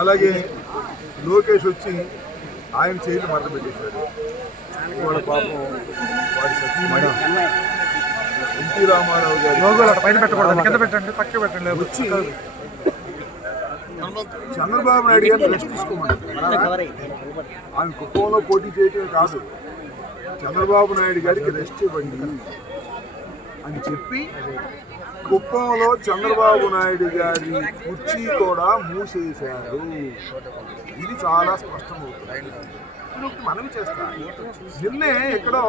అలాగే లోకేష్ వచ్చి ఆయన చేతులు మరత పెట్టేశాడు. ఇవాళ పాపం వాడి సతీమణి ఎన్టీ రామారావు గారు వచ్చి చంద్రబాబు నాయుడు గారిని రెస్ట్ తీసుకోమన్నారు. ఆమె కుప్పంలో పోటీ చేయటమే కాదు, చంద్రబాబు నాయుడు గారికి రెస్ట్ ఇవ్వండి అని చెప్పి కుప్పంలో చంద్రబాబు నాయుడు గారి కుర్చీ కూడా మూసేశారు. ఇది చాలా స్పష్టమవుతుంది. మనం చేస్తాం. నిన్నే ఎక్కడో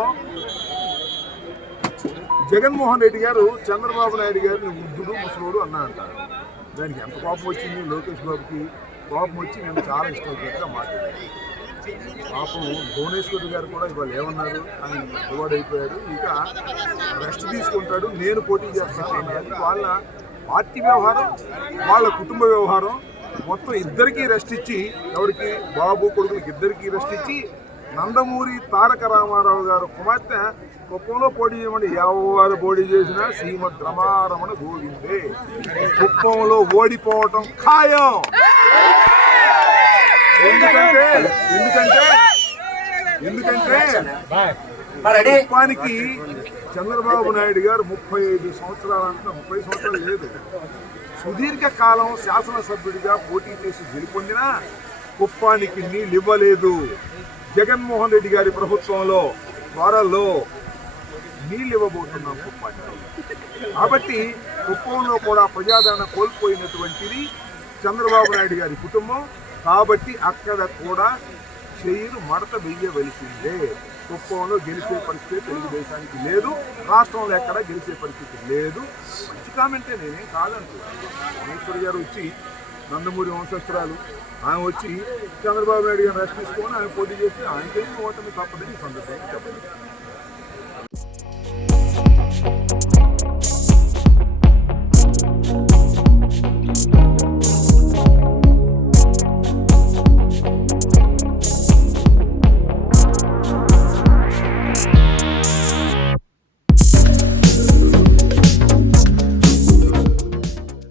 జగన్మోహన్ రెడ్డి గారు చంద్రబాబు నాయుడు గారిని వృద్ధుడు ముసలోడు అన్నా అంటారు. దానికి ఎంత కోపం వచ్చింది లోకేష్ బాబుకి. కోపం వచ్చి నేను చాలా ఇష్టంగా మాట్లాడాను. పాపం భువనేశ్వరి గారు కూడా ఇవాళ ఏమన్నారు, ఆయన డివైడ్ అయిపోయాడు, ఇక రెస్ట్ తీసుకుంటాడు, నేను పోటీ చేస్తాను అన్నది వాళ్ళ పార్టీ వ్యవహారం, వాళ్ళ కుటుంబ వ్యవహారం. మొత్తం ఇద్దరికీ రెస్ట్ ఇచ్చి, ఎవరికి బాబు కొడుకులకి ఇద్దరికీ రెస్ట్ ఇచ్చి నందమూరి తారక రామారావు గారు కుమార్తె కుప్పంలో పోటీ చేయమని ఎవరు పోటీ చేసినా శ్రీమద్ రమారమణ గోవిందే. కుప్పంలో ఓడిపోవటం ఖాయం. ఎందుకంటే కుప్పానికి చంద్రబాబు నాయుడు గారు 35 సంవత్సరాలు అంటే 30 సంవత్సరాలు లేదు, సుదీర్ఘకాలం శాసనసభ్యుడిగా పోటీ చేసి గెలుపొందినా కుప్పానికి నీళ్ళు ఇవ్వలేదు. జగన్మోహన్ రెడ్డి గారి ప్రభుత్వంలో త్వరలో నీళ్ళు ఇవ్వబోతున్నాం కుప్పానికి. కాబట్టి కుప్పంలో కూడా ప్రజాదరణ కోల్పోయినటువంటిది చంద్రబాబు నాయుడు గారి కుటుంబం. కాబట్టి అక్కడ కూడా చెయ్యిలు మడత వెయ్యవలసిందే. కుప్పంలో గెలిచే పరిస్థితి తెలుగుదేశానికి లేదు, రాష్ట్రంలో ఎక్కడ గెలిచే పరిస్థితి లేదు. మంచి కామెంటే, నేనేం కాదంటున్నాను. భువనేశ్వరి గారు వచ్చి నందమూరి వంశస్థురాలు, ఆమె వచ్చి చంద్రబాబు నాయుడు గారిని రెస్ట్ తీసుకొని ఆయన పోటీ చేసి ఆయనకేం ఓటమి తప్పదని ఈ సందర్భంగా చెప్పండి.